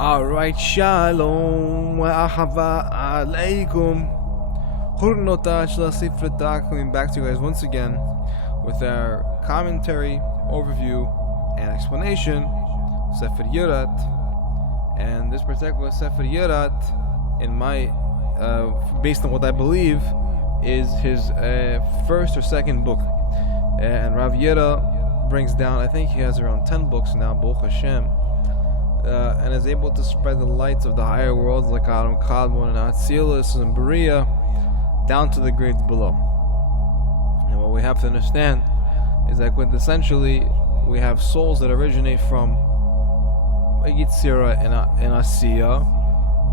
Alright, shalom wa ahava alaikum. Coming back to you guys once again with our commentary, overview, and explanation of Sefer Yirah. And this particular Sefer Yirah, in my, based on what I believe, is his first or second book. And Rav Yirah brings down, I think he has around 10 books now, Baruch Hashem. And is able to spread the lights of the higher worlds like Adam Kadmon and Atzilus and Berea down to the grades below. And what we have to understand is that essentially we have souls that originate from Yitzira and Asiya,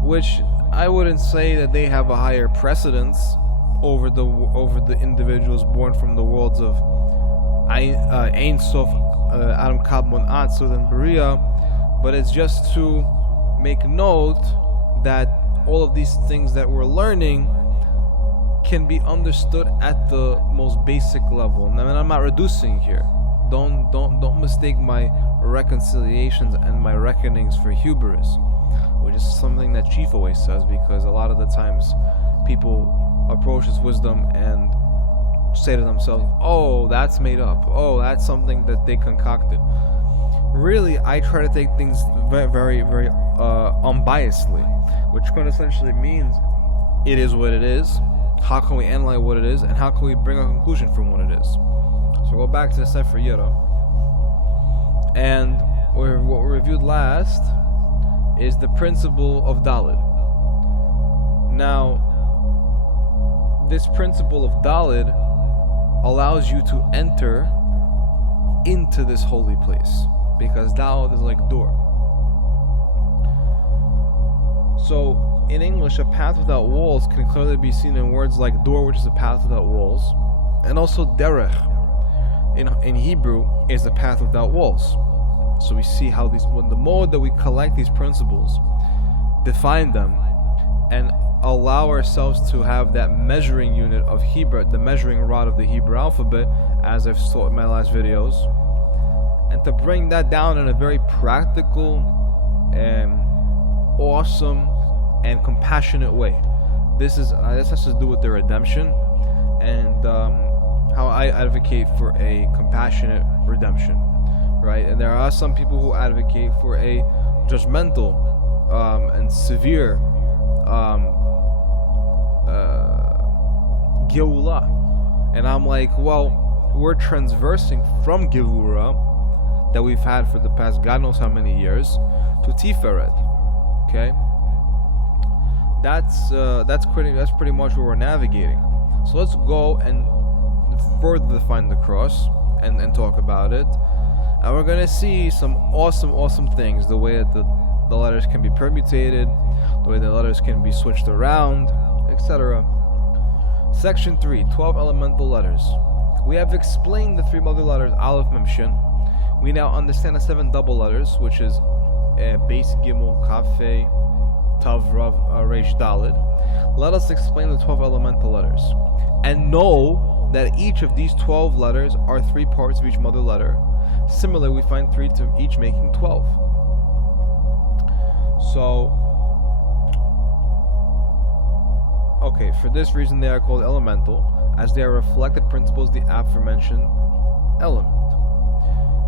which I wouldn't say that they have a higher precedence over the individuals born from the worlds of Ein Sof, Adam Kadmon, Atzilus and Berea. But it's just to make note that all of these things that we're learning can be understood at the most basic level. I mean, I'm not reducing here. Don't mistake my reconciliations and my reckonings for hubris, which is something that Chief always says, because a lot of the times people approach his wisdom and say to themselves, "Oh, that's made up. Oh, that's something that they concocted." Really, I try to take things very unbiasedly, which essentially means it is what it is. How can we analyze what it is, and how can we bring a conclusion from what it is? So go back to the Sefer Yirah, and what we reviewed last is the principle of Daled. Now, this principle of Daled allows you to enter into this holy place, because Daled is like door. So in English, a path without walls can clearly be seen in words like door, which is a path without walls, and also derech in Hebrew is a path without walls. So we see how when the more that we collect these principles, define them, and allow ourselves to have that measuring unit of Hebrew, the measuring rod of the Hebrew alphabet, as I've taught in my last videos, and to bring that down in a very practical and awesome and compassionate way. This has to do with the redemption, and how I advocate for a compassionate redemption, right? And there are some people who advocate for a judgmental and severe Geulah. And I'm like, well, we're transversing from Gevurah that we've had for the past God knows how many years to Tiferet. Okay, that's pretty much where we're navigating. So let's go and further define the cross and talk about it. And we're gonna see some awesome things, the way that the letters can be permutated, the way the letters can be switched around, etc. Section 3, 12 elemental letters. We have explained the 3 mother letters, Aleph, Mem, Shin. We now understand the 7 double letters, which is Beis, Gimel, Kaf, He, Tav, Rav, Reish, Daled. Let us explain the 12 elemental letters, and know that each of these 12 letters are 3 parts of each mother letter. Similarly, we find 3 to each, making 12. So, okay, for this reason they are called elemental, as they are reflected principles of the aforementioned element.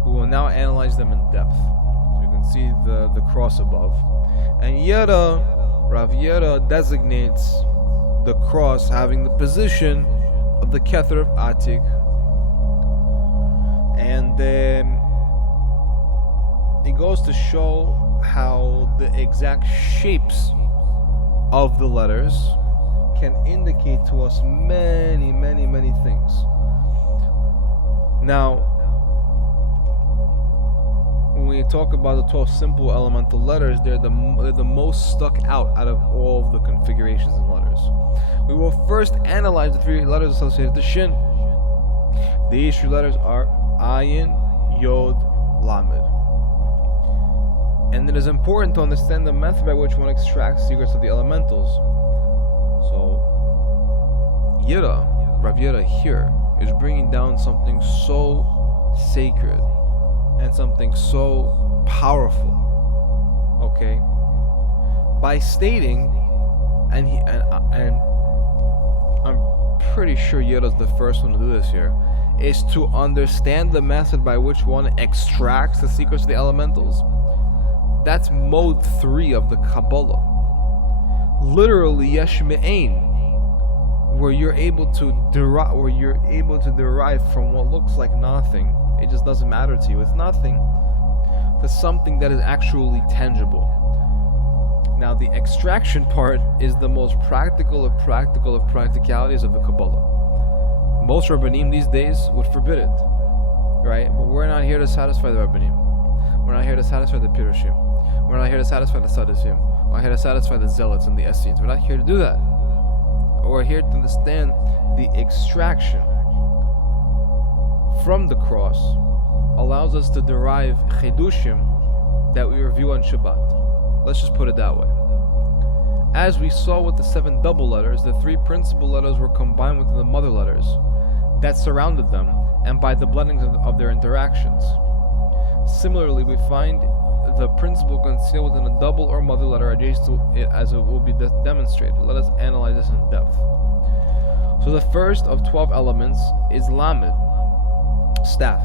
We will now analyze them in depth. So you can see the cross above. And Rav Yirah designates the cross having the position of the Kether of Atik. And it goes to show how the exact shapes of the letters can indicate to us many things. Now, when we talk about the 12 simple elemental letters, they're the most stuck out of all of the configurations in letters. We will first analyze the 3 letters associated with Shin. These 3 letters are Ayin, Yod, Lamed. And it is important to understand the method by which one extracts secrets of the elementals. So, Rav Yirah here is bringing down something so sacred and something so powerful, okay, by stating, and I'm pretty sure Yoda's the first one to do this here, is to understand the method by which one extracts the secrets of the elementals. That's mode 3 of the Kabbalah. Literally, yesh me'ain, where you're able to derive from what looks like nothing. It just doesn't matter to you. It's nothing, to something that is actually tangible. Now, the extraction part is the most practical of practicalities of the Kabbalah. Most Rabbanim these days would forbid it, right? But we're not here to satisfy the Rabbanim. We're not here to satisfy the Pirushim. We're not here to satisfy the Sadduceim. We're not here to satisfy the Zealots and the Essenes. We're not here to do that. We're here to understand the extraction from the cross allows us to derive Chidushim that we review on Shabbat. Let's just put it that way. As we saw with the 7 double letters, the 3 principal letters were combined with the mother letters that surrounded them, and by the blendings of their interactions. Similarly, we find the principle concealed within a double or mother letter adjacent to it, as it will be demonstrated. Let us analyze this in depth. So the first of 12 elements is Lamed, staff.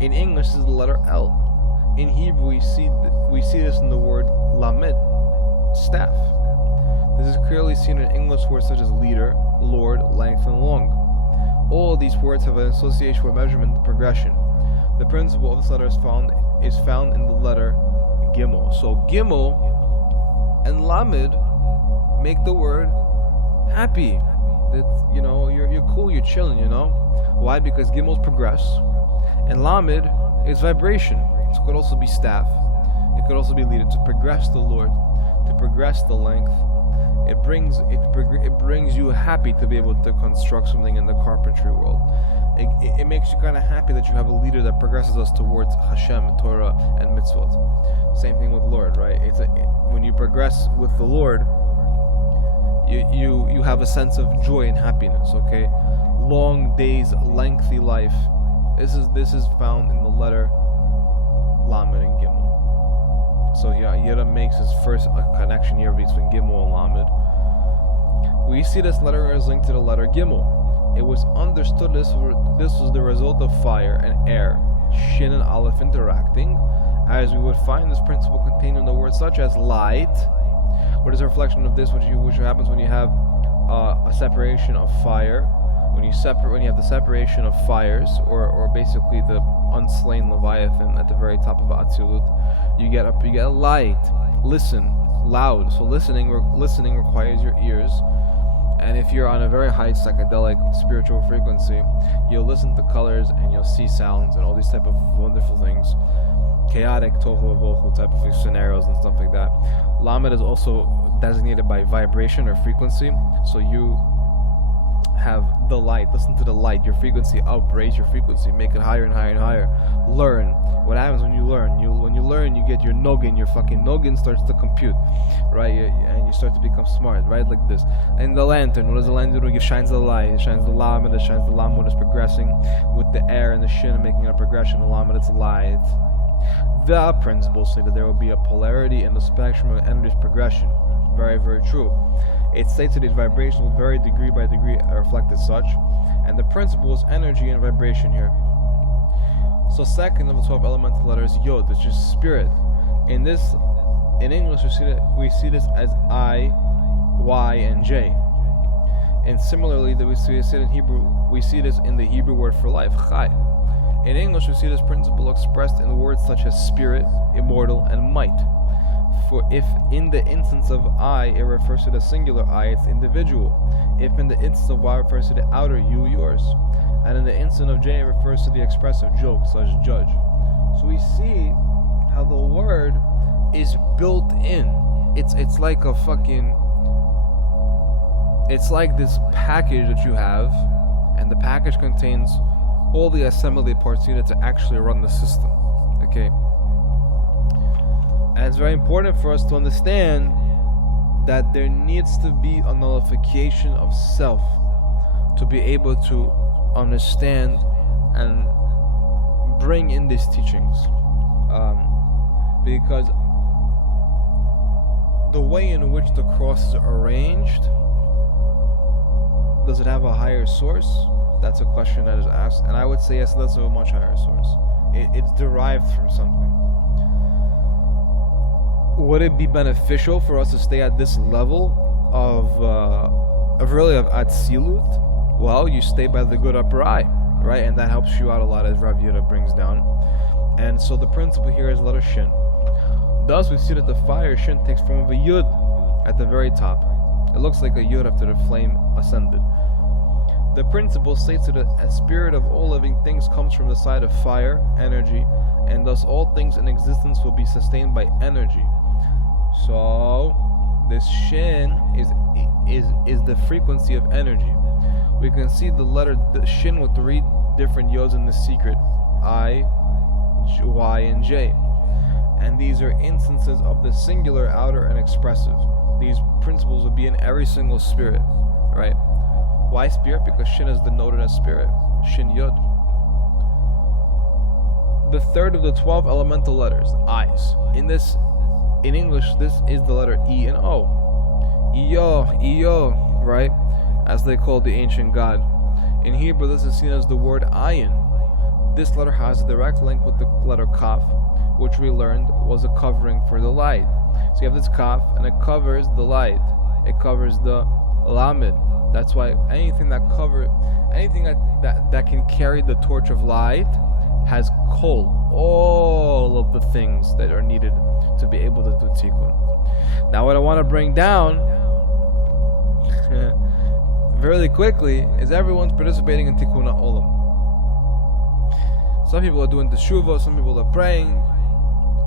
In English, this is the letter L. In Hebrew, we see this in the word Lamed, staff. This is clearly seen in English words such as leader, lord, length, and long. All of these words have an association with measurement and progression. The principle of this letter is found in the letter Gimel. So Gimel and Lamed make the word happy. That, you know, you're cool, you're chilling, you know. Why? Because Gimel is progress, and Lamed is vibration. It could also be staff. It could also be leader, to progress the Lord, to progress the length. It brings you happy to be able to construct something in the carpentry world. It makes you kind of happy that you have a leader that progresses us towards Hashem, Torah, and mitzvot. Same thing with Lord, right? When you progress with the Lord, you have a sense of joy and happiness. Okay, long days, lengthy life. This is found in the letter Lamed and Gimel. So yeah, Yera makes his first connection here between Gimel and Lamed. We see this letter is linked to the letter Gimel. It was understood this was the result of fire and air, Shin and Aleph interacting, as we would find this principle contained in the words such as light. What is a reflection of this, which happens when you have a separation of fire, when you have the separation of fires, or basically the unslain Leviathan at the very top of Atzilut. You get a light. Listen, loud. So listening requires your ears. And if you're on a very high psychedelic spiritual frequency, you'll listen to colors and you'll see sounds and all these type of wonderful things. Chaotic tohu vohu type of scenarios and stuff like that. Lamed is also designated by vibration or frequency. So you have the light. Listen to the light. Your frequency up. Raise your frequency. Make it higher and higher and higher. Learn. What happens when you learn? When you learn, you get your noggin. Your fucking noggin starts to compute, right? And you start to become smart, right? Like this. And the lantern. What does the lantern do? It shines the light. It shines the Lamed. It shines the Lamed when it's progressing with the air and the shin and making a progression. The Lamed, it's light. The principles say that there will be a polarity in the spectrum of energy's progression. Very, very true. It states that these vibrations will vary degree by degree reflect as such, and the principle is energy and vibration here. So second of the 12 elemental letters, Yod, which is spirit. In English, we see this as I, Y, and J. And similarly, we see this in Hebrew. We see this in the Hebrew word for life, Chai. In English, we see this principle expressed in words such as spirit, immortal, and might. For if in the instance of I, it refers to the singular I, it's individual. If in the instance of Y, it refers to the outer you, yours. And in the instance of J, it refers to the expressive joke, such as judge. So we see how the word is built in. It's like a fucking... It's like this package that you have, and the package contains all the assembly parts needed to actually run the system. Okay? And it's very important for us to understand that there needs to be a nullification of self to be able to understand and bring in these teachings. Because the way in which the cross is arranged, does it have a higher source? That's a question that is asked, and I would say yes, that's a much higher source. It's derived from something. Would it be beneficial for us to stay at this level of Atzilut? Well, you stay by the good upper eye, right? And that helps you out a lot, as Rav Yehuda brings down. And so the principle here is letter Shin. Thus, we see that the fire Shin takes form of a Yud at the very top. It looks like a Yud after the flame ascended. The principle states that a spirit of all living things comes from the side of fire, energy, and thus all things in existence will be sustained by energy. So, this Shin is the frequency of energy. We can see the letter Shin with 3 different Yods in the secret: I, Y, and J. And these are instances of the singular, outer, and expressive. These principles will be in every single spirit, right? Why spirit? Because Shin is denoted as spirit. Shin Yod. The third of the 12 elemental letters, I's. In English, this is the letter E and O. Iyo, right? As they called the ancient god. In Hebrew, this is seen as the word ayin. This letter has a direct link with the letter Kaf, which we learned was a covering for the light. So you have this Kaf, and it covers the light. It covers the Lamed. That's why anything that can carry the torch of light has kol, all of the things that are needed to be able to do tikkun. Now, what I want to bring down really quickly is everyone's participating in tikkun olam. Some people are doing teshuvah, some people are praying,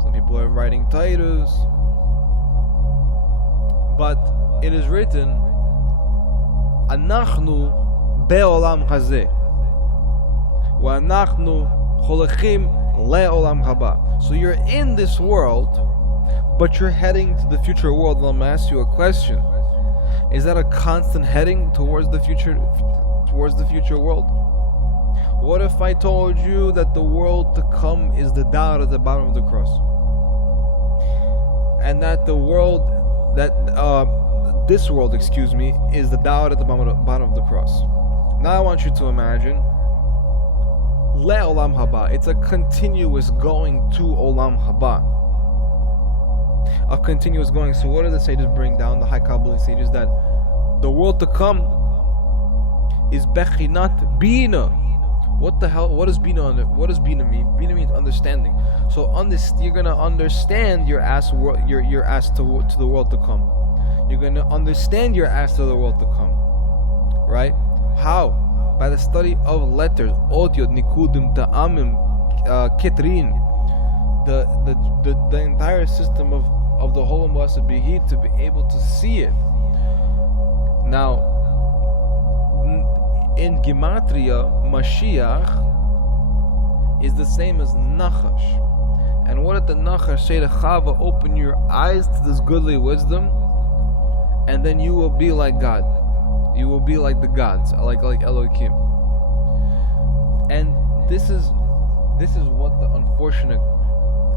some people are writing taitus, but it is written, Anachnu be'olam hazeh, wa anachnu cholechim le'olam haba. So you're in this world, but you're heading to the future world. And I'm going to ask you a question: is that a constant heading towards the future world? What if I told you that the world to come is the dot at the bottom of the cross, and that this world, is the dot at the bottom of the cross? Now I want you to imagine le'olam haba. It's a continuous going to olam haba. A continuous going. So what do the sages bring down, the high Kabbalic sages, that the world to come is bechinat bina. What the hell? What does bina mean? Bina means understanding. So you're gonna understand your ass to the world to come. You're gonna understand your ass to the world to come. Right? How? By the study of letters, otyot, nikudim, ta'amim, ketrin. The entire system of the whole blessed Behi, to be able to see it. Now, in Gematria, Mashiach is the same as Nachash. And what did the Nachash say to Chava? Open your eyes to this goodly wisdom, and then you will be like God. You will be like the gods, like Elohim. And this is what the unfortunate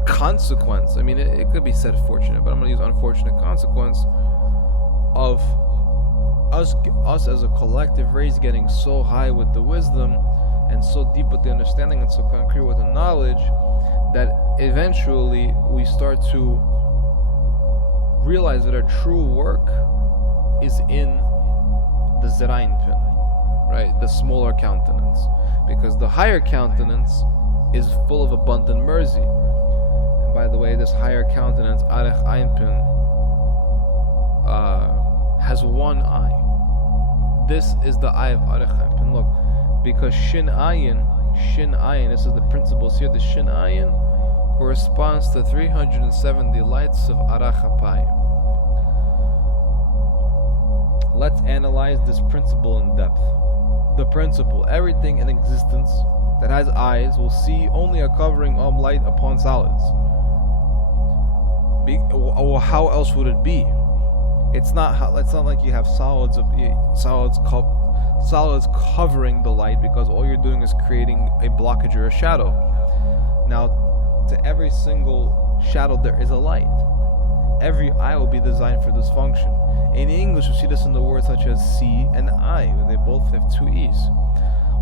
consequence, it could be said fortunate, but I'm going to use unfortunate consequence of us as a collective race getting so high with the wisdom and so deep with the understanding and so concrete with the knowledge that eventually we start to realize that our true work is in the Zerayin pin, right? The smaller countenance, because the higher countenance is full of abundant mercy. And by the way, this higher countenance, Arech Ayin Pin, has one eye. This is the eye of Arech Ayin Pin. Look, because Shin Ayin, this is the principles here. The Shin Ayin corresponds to 370 lights of Arach Apayim. Let's analyze this principle in depth. The principle: everything in existence that has eyes will see only a covering of light upon solids. Or how else would it be? It's not like you have solids covering the light, because all you're doing is creating a blockage or a shadow. Now, to every single shadow there is a light. every I will be designed for this function. In English, we see this in the words such as see and I, where they both have two E's.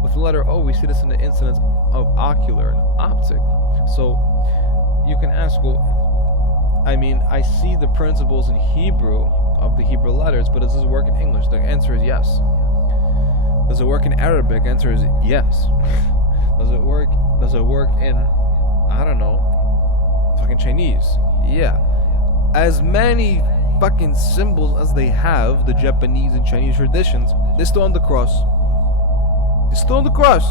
With the letter O, we see this in the incidence of ocular and optic. So you can ask, well, I mean, I see the principles in Hebrew of the Hebrew letters, but does this work in English? The answer is yes. Does it work in Arabic? The answer is yes. Does it work in, I don't know, fucking Chinese? Yeah. As many fucking symbols as they have, the Japanese and Chinese traditions, they're still on the cross. They're still on the cross.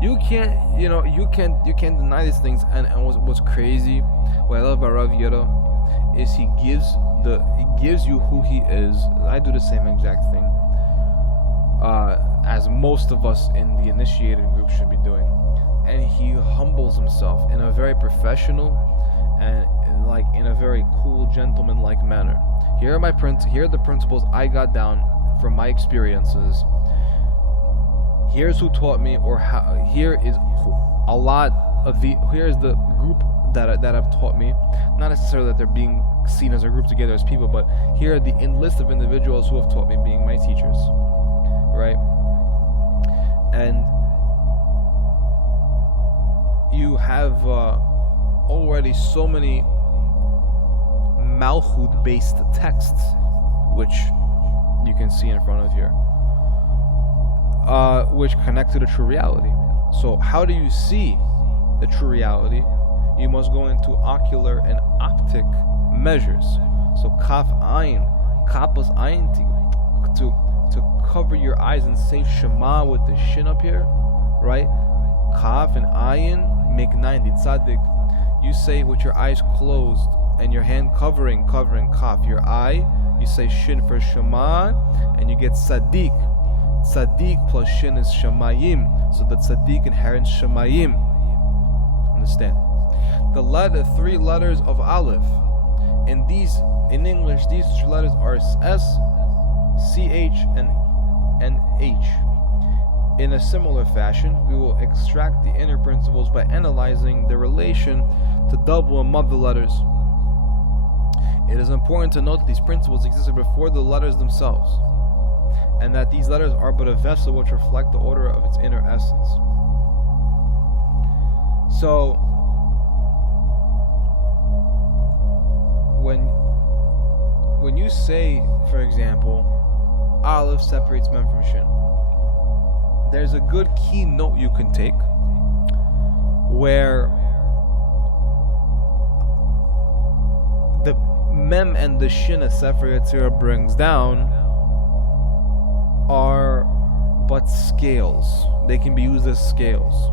You can't deny these things. And what's crazy, what I love about Rav Yirah, is he gives you who he is. I do the same exact thing, as most of us in the initiated group should be doing. And he humbles himself in a very professional and like in a very cool, gentleman-like manner. Here are the principles I got down from my experiences. Here's who taught me, or how. Here's the group that have taught me. Not necessarily that they're being seen as a group together as people, but here are the list of individuals who have taught me, being my teachers, right? And you have already so many Malchut-based texts, which you can see in front of here, which connect to the true reality. So how do you see the true reality? You must go into ocular and optic measures. So kaf ayin, kapas ayin, to cover your eyes and say Shema with the shin up here, right? Kaf and ayin make 90 tzaddik. You say with your eyes closed and your hand covering kaf, your eye, you say shin for Shema, and you get tzaddik. Tzaddik plus shin is Shemayim, so the tzaddik inherits Shemayim. Understand? The three letters of Aleph, in English, these three letters are S, CH, and H. In a similar fashion, we will extract the inner principles by analyzing the relation to double and mother letters. It is important to note that these principles existed before the letters themselves, and that these letters are but a vessel which reflect the order of its inner essence. So, when you say, for example, Aleph separates Mem from Shin, there's a good key note you can take where the Mem and the Shin as Sefer Yetzirah brings down are but scales. They can be used as scales.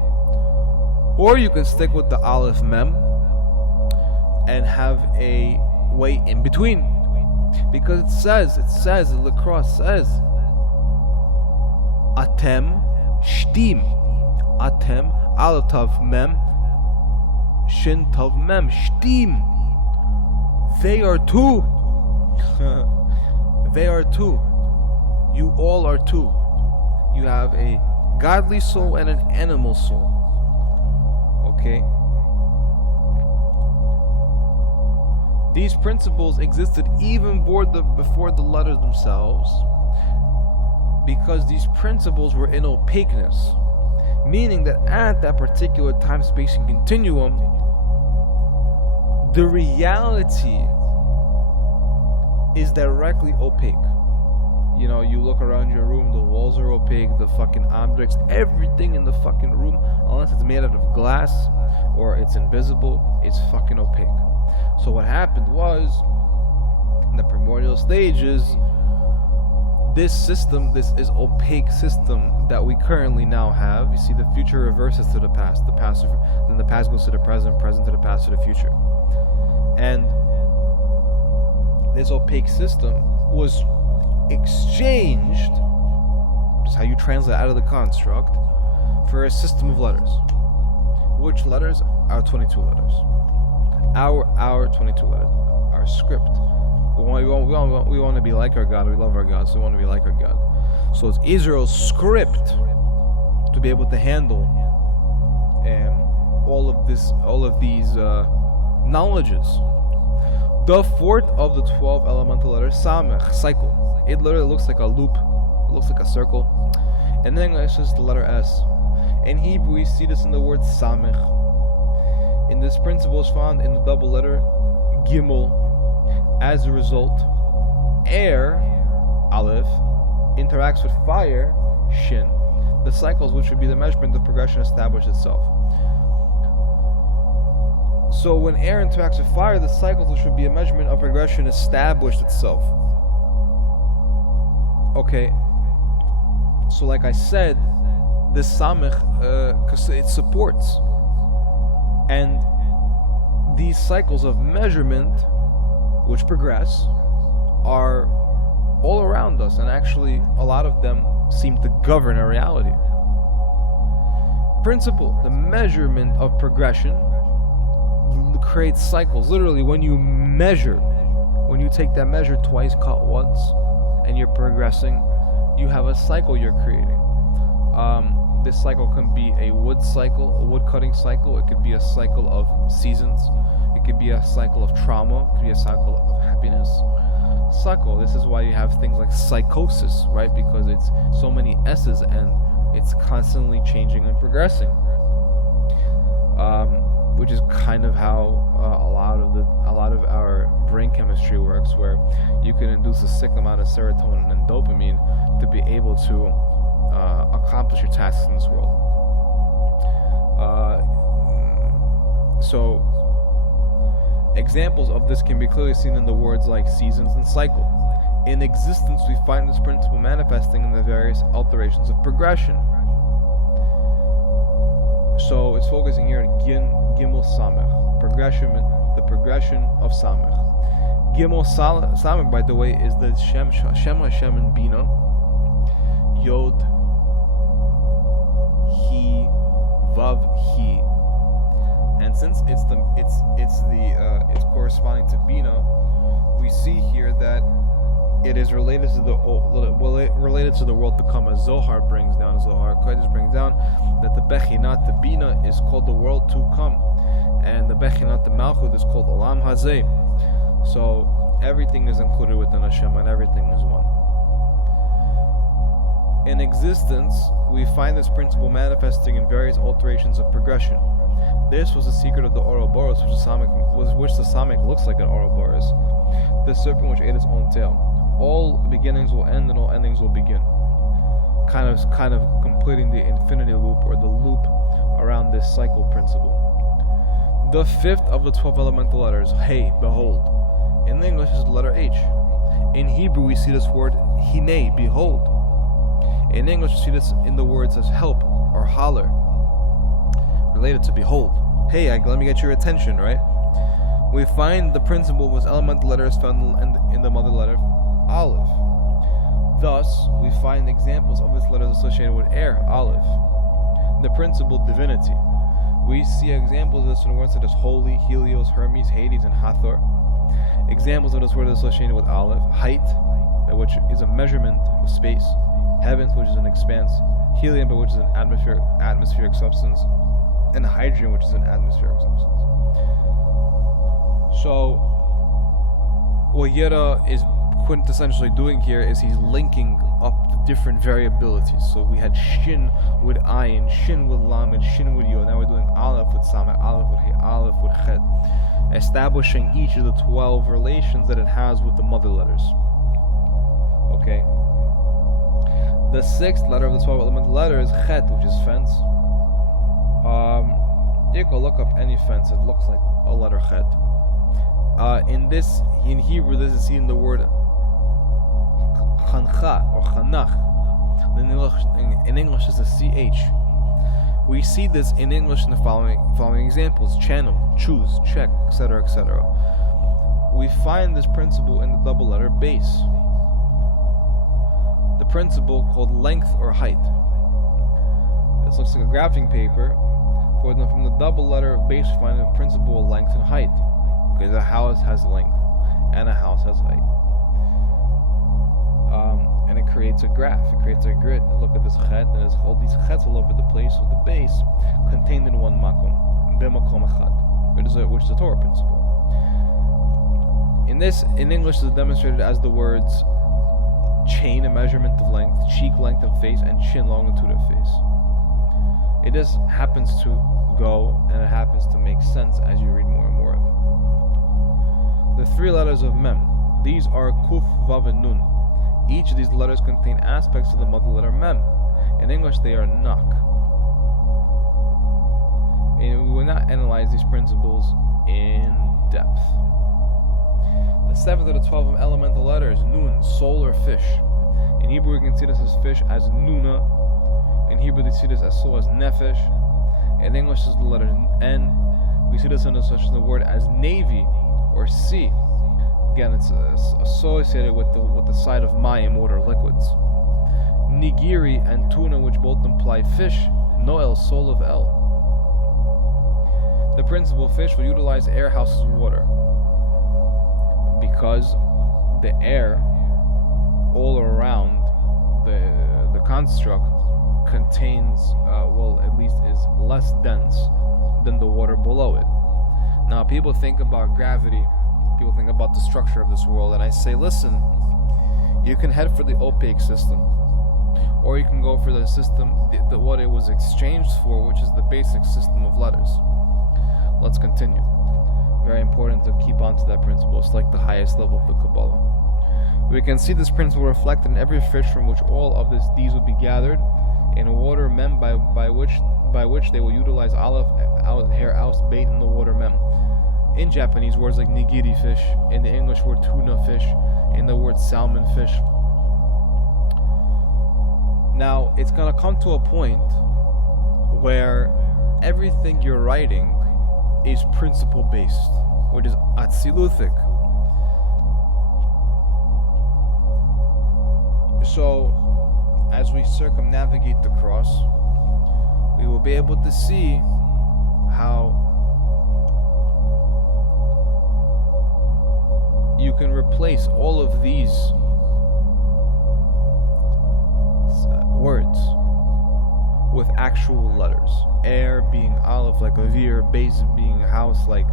Or you can stick with the Aleph Mem and have a way in between. Because it says, the cross says, Atem Shtim. Atem, Aleph Tav Mem, Shin Tav Mem, Shtim. They are two. They are two. You all are two. You have a godly soul and an animal soul. Okay? These principles existed even before the letters themselves, because these principles were in opaqueness, meaning that at that particular time, space, and continuum, the reality is directly opaque. You know, you look around your room, the walls are opaque, the fucking objects, everything in the fucking room, unless it's made out of glass or it's invisible, it's fucking opaque. So what happened was, in the primordial stages, this is opaque system that we currently now have. You see, the future reverses to the past. Then the past goes to the present to the past to the future. And this opaque system was exchanged, just how you translate out of the construct, for a system of letters. Which letters? Our 22 letters. Our 22 letters. Our script. We want to be like our God. We love our God, so we want to be like our God. So it's Israel's script to be able to handle all of these knowledges. The fourth of the 12 elemental letters, samech, cycle. It literally looks like a loop, it looks like a circle. In English, it's the letter S. In Hebrew, we see this in the word samech. And this principle is found in the double letter gimel. As a result, air, aleph, interacts with fire, shin. The cycles, which would be the measurement of progression, establish itself. So when air interacts with fire, the cycles, which would be a measurement of progression, established itself. Okay. So like I said, this samech, it supports. And these cycles of measurement, which progress, are all around us, and actually a lot of them seem to govern our reality. Principle, the measurement of progression creates cycles. Literally, when you measure, when you take that measure twice, cut once, and you're progressing, you have a cycle you're creating. This cycle can be a wood cycle, a wood cutting cycle. It could be a cycle of seasons. It could be a cycle of trauma. It could be a cycle of happiness. Cycle. This is why you have things like psychosis, right? Because it's so many S's and it's constantly changing and progressing. Which is kind of how a lot of our brain chemistry works, where you can induce a sick amount of serotonin and dopamine to be able to accomplish your tasks in this world. So examples of this can be clearly seen in the words like seasons and cycle. In existence, we find this principle manifesting in the various alterations of progression. So it's focusing here on Gimel Samech, the progression of Samech. Gimel Samech, by the way, is the Shem Hashem and Bina, Yod, He, Vav, He, and since it's corresponding to Bina, we see here that it is related to the world to come, as Zohar brings down. Zohar Kodesh brings down that the Bechinat, the Bina, is called the world to come, and the Bechinat, the Malchut, is called Olam Hazeh. So everything is included within Hashem, and everything is one. In existence, we find this principle manifesting in various alterations of progression. This was the secret of the Ouroboros, which the Samek looks like an Ouroboros, the serpent which ate its own tail. All beginnings will end and all endings will begin. Kind of completing the infinity loop, or the loop around this cycle principle. The fifth of the 12 elemental letters, Hey, behold. In English is the letter H. In Hebrew we see this word Hine, behold. In English we see this in the words as help or holler, related to behold. Hey, let me get your attention, right? We find the principle was elemental letters found in the mother letter Aleph. Thus, we find examples of its letters associated with air, Aleph. The principle divinity. We see examples of this in words such as holy, Helios, Hermes, Hades, and Hathor. Examples of this word associated with Aleph, height, which is a measurement of space, heavens, which is an expanse, helium, which is an atmospheric substance, and hydrogen, which is an atmospheric substance. So, what Yirאה is quintessentially doing here is he's linking up the different variabilities. So we had Shin with Ayin, Shin with Lam, and Shin with Yod. Now we're doing Aleph with Sameh, Aleph with He, Aleph with Chet, establishing each of the 12 relations that it has with the mother letters. Okay. The sixth letter of the 12 elemental letters is Chet, which is fence. You can look up any fence, it looks like a letter Chet. In Hebrew, this is seen in the word Chancha or Chanach. In English, it's a CH. We see this in English in the following examples: channel, choose, check, etc., etc. We find this principle in the double letter base. The principle called length or height. This looks like a graphing paper. From the double letter base, we find the principle of length and height. Because a house has length and a house has height. And it creates a graph, it creates a grid. Look at this chet, and there's all these chets all over the place with the base contained in one makom, b'makom echad, which is a Torah principle. In English, this is demonstrated as the words chain, a measurement of length, cheek length of face, and chin longitude of face. It just happens to go, and it happens to make sense as you read more and more of it. The 3 letters of Mem. These are Kuf, Vav, and Nun. Each of these letters contain aspects of the mother letter Mem. In English, they are Nak. And we will not analyze these principles in depth. The 7th of the 12 elemental letters, Nun, soul or fish. In Hebrew, we can see this as fish as Nuna. In Hebrew, they see this as soul as Nefesh. In English, this is the letter N. We see this in such the word as navy or sea. Again, it's associated with the side of Mayim, water, liquids. Nigiri and tuna, which both imply fish. Noel, soul of El. The principal fish will utilize air houses water, because the air all around the construct contains, at least is less dense than the water below it. Now, people think about gravity, people think about the structure of this world, and I say, listen, you can head for the opaque system, or you can go for the system, what it was exchanged for, which is the basic system of letters. Let's continue. Very important to keep on to that principle. It's like the highest level of the Kabbalah. We can see this principle reflected in every fish from which all of these will be gathered in water Mem, by which they will utilize aleph, hair, aus, bait in the water Mem. In Japanese, words like nigiri fish, in the English word tuna fish, in the word salmon fish. Now, it's going to come to a point where everything you're writing is principle based, which is atziluthic. So, as we circumnavigate the cross, we will be able to see how you can replace all of these words with actual letters. Air being aleph, like avir. Base being house, like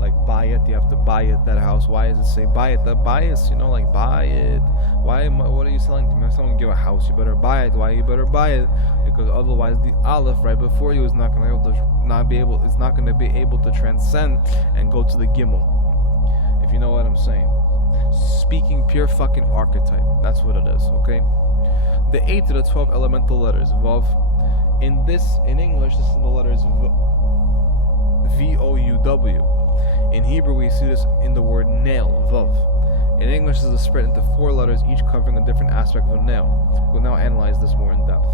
bayit. You have to buy it, that house. Why does it say bayit? That bias, like buy it. What are you selling to me? If someone give a house, you better buy it. Why you better buy it? Because otherwise the aleph right before you is not going to be able to transcend and go to the gimel. If you know what I'm saying. Speaking pure fucking archetype. That's what it is, okay? The 8 to the 12 elemental letters, Vav. In English, this is the letters V-O-U-W. In Hebrew, we see this in the word nail, Vav. In English, this is spread into 4 letters, each covering a different aspect of a nail. We'll now analyze this more in depth.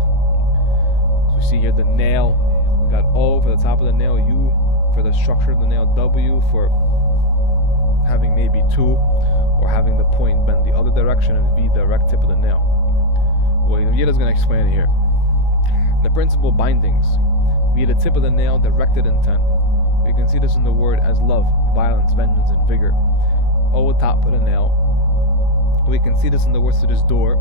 So we see here the nail. We got O for the top of the nail, U for the structure of the nail, W for having maybe 2, or having the point bend the other direction, and V, the direct tip of the nail. Well, Yidda's going to explain it here. The principal bindings, via the tip of the nail, directed intent. We can see this in the word as love, violence, vengeance, and vigor. O, top of the nail. We can see this in the words to this door,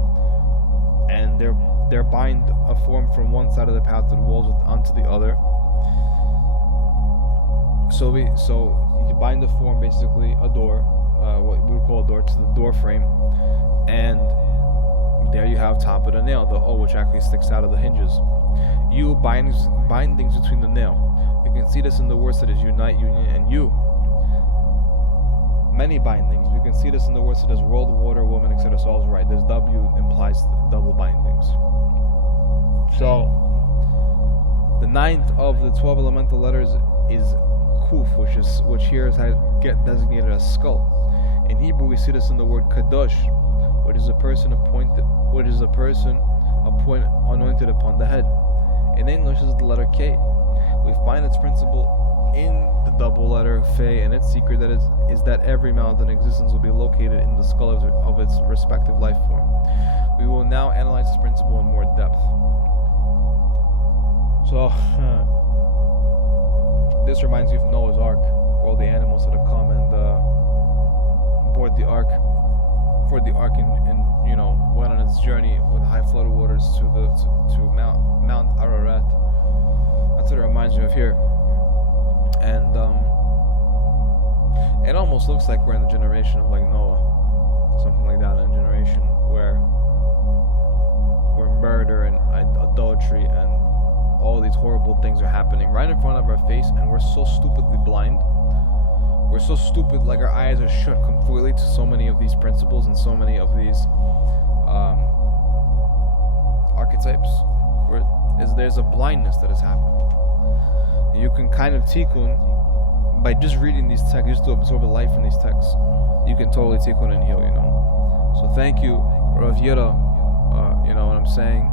and they're bind a form from one side of the path to the walls onto the other. So you bind the form, basically a door, what we would call a door, to the door frame, and there you have top of the nail, the O, which actually sticks out of the hinges. U, bindings between the nail. You can see this in the words that is unite, union, and U. Many bindings. We can see this in the words that is world, water, woman, etc. So I was right. This W implies double bindings. So the 9th of the 12 elemental letters is Kuf, which here is designated as skull. In Hebrew, we see this in the word Kadosh, which is a person anointed upon the head. In English, this is the letter K. We find its principle in the double letter Fe, and its secret is that every mountain in existence will be located in the skull of its respective life form. We will now analyze this principle in more depth. So, this reminds me of Noah's Ark, where all the animals that have come and board the ark, and went on its journey with high flooded waters to Mount Ararat. That's what it reminds me of here. And It almost looks like we're in the generation of like Noah, something like that, in a generation where murder and adultery and all these horrible things are happening right in front of our face, and we're so stupidly blind. We're so stupid, like our eyes are shut completely to so many of these principles and so many of these archetypes. There's a blindness that is happening. You can kind of tikkun by just reading these texts, just to absorb the life in these texts. You can totally tikkun and heal, So thank you, Rav Yira. You know what I'm saying?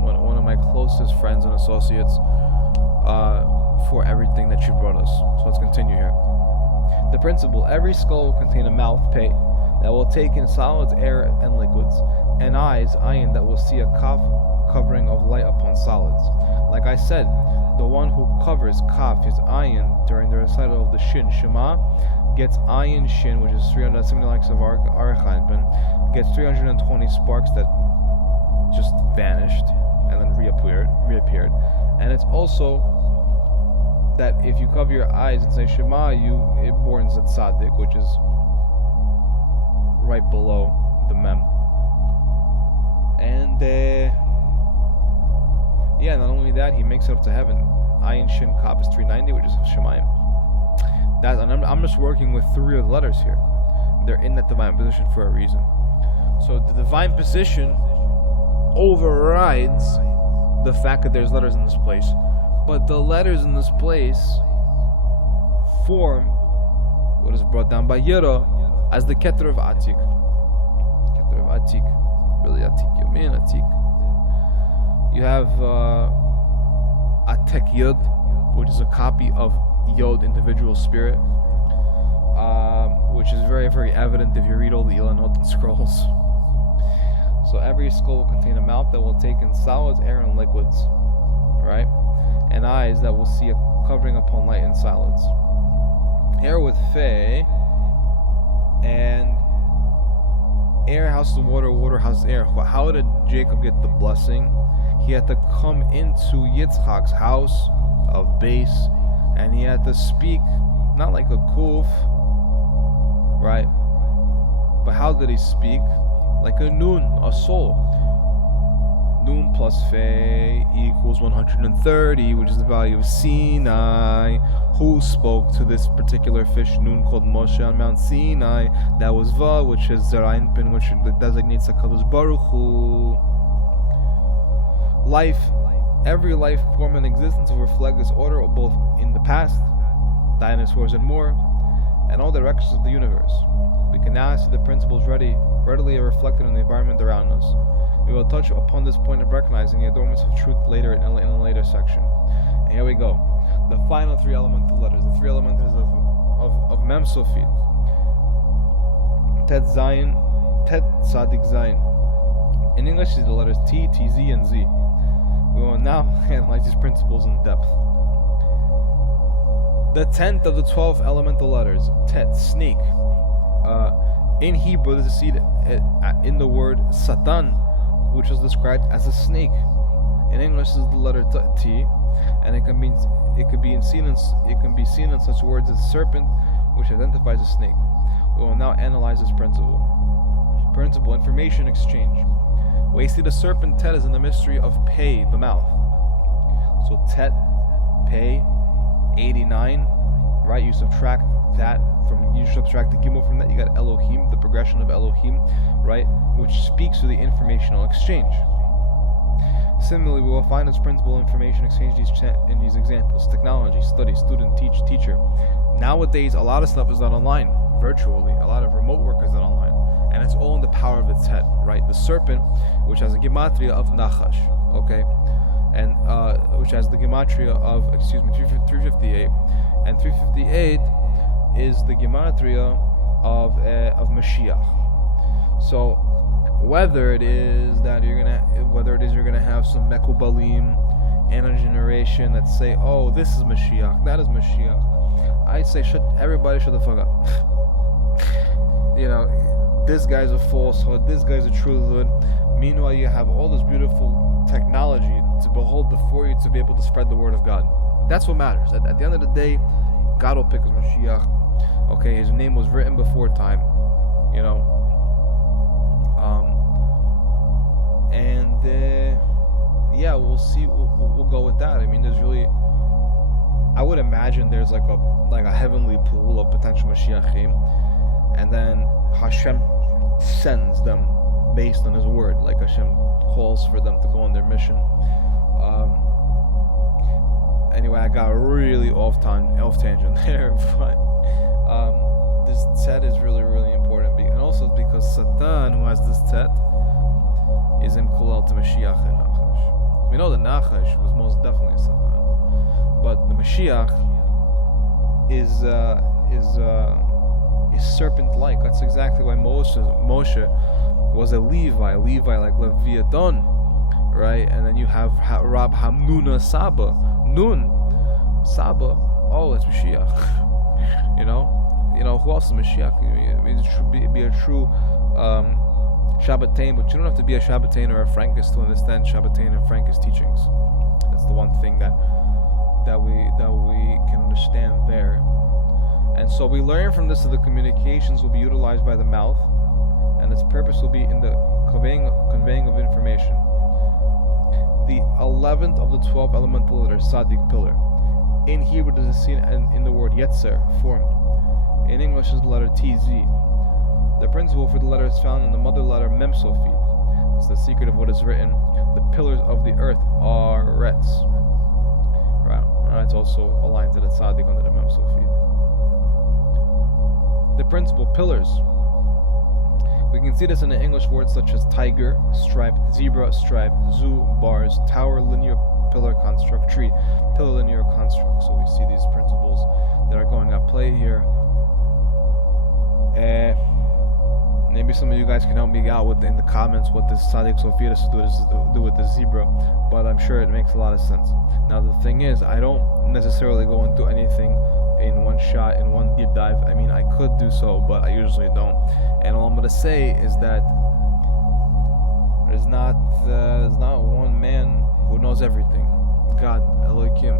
One of my closest friends and associates, for everything that you brought us. So let's continue here. The principle: every skull will contain a mouth, pei, that will take in solids, air, and liquids, and eyes, ayin, that will see a kaf, covering of light upon solids. Like I said, the one who covers kaf, his ayin, during the recital of the shin, shema, gets ayin shin, which is 370 likes of archaim, gets 320 sparks that just vanished and then reappeared. And it's also that if you cover your eyes and say Shema, it borns a tzaddik, which is right below the mem. And not only that, he makes it up to heaven. Ayin Shin Kaf is 390, which is Shemayim. I'm just working with 3 of the letters here. They're in that divine position for a reason. So the divine position overrides the fact that there's letters in this place, but the letters in this place form what is brought down by Yira as the Keter of Atik. Keter of Atik, really Atik Yomin, Atik. You have Atek Yod, which is a copy of Yod, individual spirit, which is very, very evident if you read all the Ilanot and scrolls. So every skull will contain a mouth that will take in solids, air, and liquids, right? And eyes that will see a covering upon light and solids. Air with Fe, and air houses water, water houses air. How did Jacob get the blessing? He had to come into Yitzchak's house of base, and he had to speak, not like a kuf, right? But how did he speak? Like a nun, a soul. Nun plus Fe equals 130, which is the value of Sinai. Who spoke to this particular fish, Nun, called Moshe on Mount Sinai? That was Va, which is Zerayin Pin, which designates HaKadosh Baruch Hu. Life, every life form in existence will reflect this order, both in the past, dinosaurs and more, and all the records of the universe. We can now see the principles readily reflected in the environment around us. We will touch upon this point of recognizing the adornments of truth later in a later section. And here we go. The final 3 elemental letters. The 3 elementals of Mem Sofit. Tet Zayin, Tet Tzadik Zayin. In English, is the letters T, T, Z, and Z. We will now analyze these principles in depth. The 10th of the 12 elemental letters, Tet, snake. In Hebrew, there's a seed in the word Satan, which is described as a snake. In English, this is the letter T, and it can be seen in such words as serpent, which identifies a snake. We will now analyze this principle. Principle: information exchange. We see the serpent Tet is in the mystery of Pei, the mouth. So Tet, Pei, 89, right? You subtract the Gimel from that, you got Elohim, the progression of Elohim, right? Which speaks to the informational exchange. Similarly, we will find this principle information exchange in these examples: technology, study, student, teacher. Nowadays, a lot of stuff is done online, virtually. A lot of remote work is done online, and it's all in the power of the Tet, right? The serpent, which has a gematria of Nachash, okay, and which has the gematria of 358, and 358 is the gematria of Mashiach. So whether it is you're gonna have some Mekubalim in a generation that say, oh, this is Mashiach, that is Mashiach, I say everybody shut the fuck up. This guy's a falsehood, this guy's a truthhood. Meanwhile, you have all this beautiful technology to behold before you to be able to spread the word of God. That's what matters. At the end of the day, God will pick his Mashiach. Okay, his name was written before time, you know. Yeah, we'll see. We'll go with that. I mean, there's really, I would imagine there's like a heavenly pool of potential Mashiachim, and then Hashem sends them based on His word. Like Hashem calls for them to go on their mission. Anyway, I got really off tangent there, but this tzet is really, really important, and also because Satan, who has this tzet, is in Kulal to Mashiach and Nachash. We know that Nachash was most definitely Satan, but the Mashiach is serpent-like. That's exactly why Moshe was a Levi like Leviathan, right? And then you have Rab Hamnuna Saba, Nun Saba. Oh, it's Mashiach. you know who else is Mashiach? I mean, it should be a true Shabbatain, but you don't have to be a Shabbatain or a Frankist to understand Shabbatain and Frankist teachings. That's the one thing that we can understand there. And so we learn from this that the communications will be utilized by the mouth, and its purpose will be in the conveying of information. The 11th of the 12 elemental letters, Sadiq, pillar. In Hebrew, this is seen in the word Yetzer, form. In English is the letter TZ. The principle for the letter is found in the mother letter Mem Sofit. It's the secret of what is written. The pillars of the earth are Retz. Right. It's also aligned to the Tzaddik under the Mem Sofit. The principle pillars. We can see this in the English words such as tiger, stripe, zebra, stripe, zoo, bars, tower, linear pillar construct, tree, pillar, linear construct. So we see these principles that are going at play here. Maybe some of you guys can help me out in the comments what this Tzaddik Sophia has to do with the zebra, but I'm sure it makes a lot of sense. Now the thing is, I don't necessarily go into anything in one shot, in one deep dive. I mean, I could do so, but I usually don't. And all I'm going to say is that there's not one man who knows everything. God, Elohim,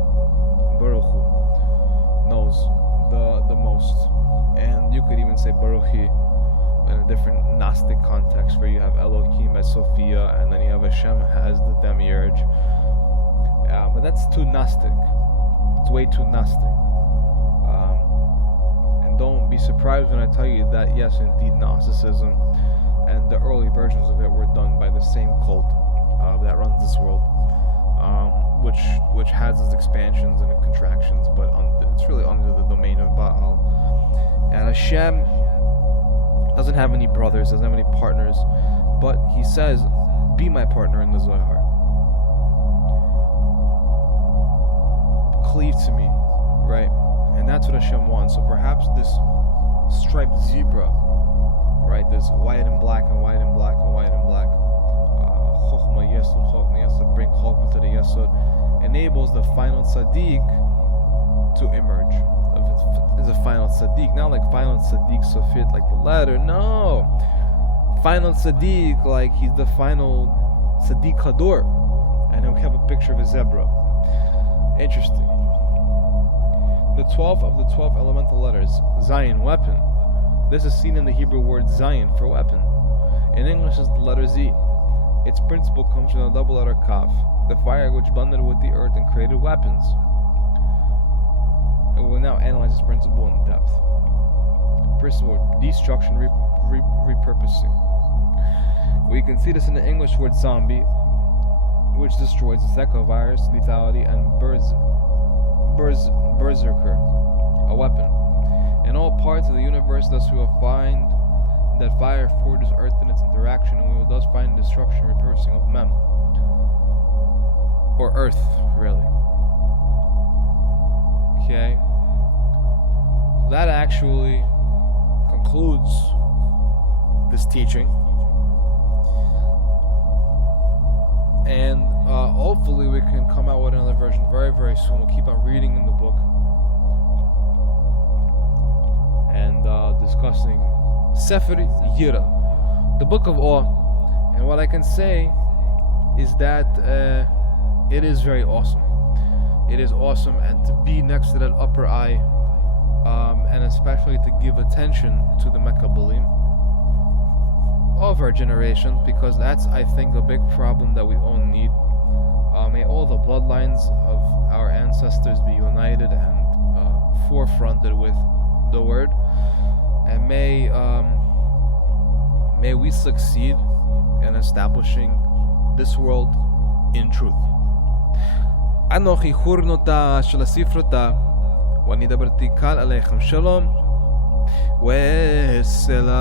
Baruch Hu, knows the most. And you could even say Baruch He in a different Gnostic context, where you have Elohim as Sophia, and then you have Hashem as the demiurge. But that's too Gnostic. It's way too Gnostic. And don't be surprised when I tell you that, yes, indeed, Gnosticism and the early versions of it were done by the same cult that runs this world, which has its expansions and contractions, but it's really under the domain of Baal. And Hashem doesn't have any brothers, doesn't have any partners, but He says, be my partner in the Zohar. Cleave to me, right? And that's what Hashem wants. So perhaps this striped zebra, right? This white and black and white and black and white and black, Chokhmah Yesod, Chokhmah Yesod, bring Chokhmah to the Yesod, enables the final tzaddik to emerge. Is a final tzaddik, not like final tzaddik sofit, like the letter. No, final tzaddik, like he's the final tzaddik hador. And then we have a picture of a zebra. Interesting. The 12th of the 12 elemental letters, Zayin, weapon. This is seen in the Hebrew word Zayin, for weapon. In English is the letter Z. Its principle comes from the double letter Kaf, the fire which bonded with the earth and created weapons. And we will now analyze this principle in depth. Principle, destruction, repurposing. We can see this in the English word zombie, which destroys the Zika virus, lethality, and berserker, a weapon. In all parts of the universe, thus we will find that fire forges earth in its interaction, and we will thus find destruction, repurposing of Mem, or earth, really. Okay, so that actually concludes this teaching, and hopefully we can come out with another version very, very soon. We'll keep on reading in the book and discussing Sefer Yira, the book of awe. And what I can say is that it is very awesome. It is awesome, and to be next to that upper eye and especially to give attention to the Mekabalim of our generation, because that's, I think, a big problem that we all need. May all the bloodlines of our ancestors be united and forefronted with the word, and may we succeed in establishing this world in truth. Anochi churnota shel hasifrota, ואני דברתי כאן עליכם שלום וסלאם.